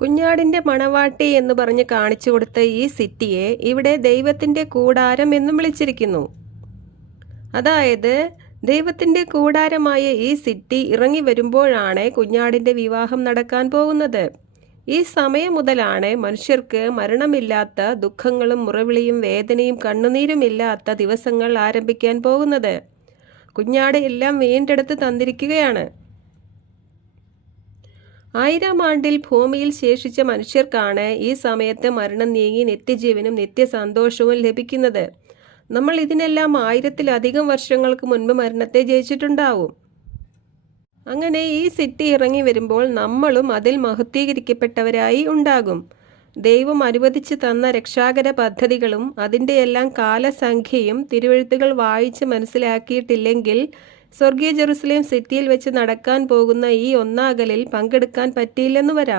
കുഞ്ഞാടിൻ്റെ മണവാട്ടി എന്ന് പറഞ്ഞ് കാണിച്ചു കൊടുത്ത ഈ സിറ്റിയെ ഇവിടെ ദൈവത്തിൻ്റെ കൂടാരം എന്നും വിളിച്ചിരിക്കുന്നു. അതായത് ദൈവത്തിൻ്റെ കൂടാരമായ ഈ സിറ്റി ഇറങ്ങി വരുമ്പോഴാണ് കുഞ്ഞാടിൻ്റെ വിവാഹം നടക്കാൻ പോകുന്നത്. ഈ സമയം മുതലാണ് മനുഷ്യർക്ക് മരണമില്ലാത്ത, ദുഃഖങ്ങളും മുറവിളിയും വേദനയും കണ്ണുനീരുമില്ലാത്ത ദിവസങ്ങൾ ആരംഭിക്കാൻ പോകുന്നത്. കുഞ്ഞാട് എല്ലാം വീണ്ടെടുത്ത് തന്നിരിക്കുകയാണ്. 1000 ആണ്ടിൽ ഭൂമിയിൽ ശേഷിച്ച മനുഷ്യർക്കാണ് ഈ സമയത്ത് മരണം നീങ്ങി നിത്യജീവനും നിത്യസന്തോഷവും ലഭിക്കുന്നത്. നമ്മൾ ഇതിനെല്ലാം 1000-ലധികം വർഷങ്ങൾക്ക് മുൻപ് മരണത്തെ ജയിച്ചിട്ടുണ്ടാവും. അങ്ങനെ ഈ സിറ്റി ഇറങ്ങി വരുമ്പോൾ നമ്മളും അതിൽ മഹത്വീകരിക്കപ്പെട്ടവരായി ഉണ്ടാകും. ദൈവം അനുവദിച്ചു തന്ന രക്ഷാകര പദ്ധതികളും അതിൻ്റെ എല്ലാം കാലസംഖ്യയും തിരുവെഴുത്തുകൾ വായിച്ച് മനസ്സിലാക്കിയിട്ടില്ലെങ്കിൽ സ്വർഗീയ ജെറുസലേം സിറ്റിയിൽ വെച്ച് നടക്കാൻ പോകുന്ന ഈ ഒന്നാകലിൽ പങ്കെടുക്കാൻ പറ്റിയില്ലെന്ന് വരാം.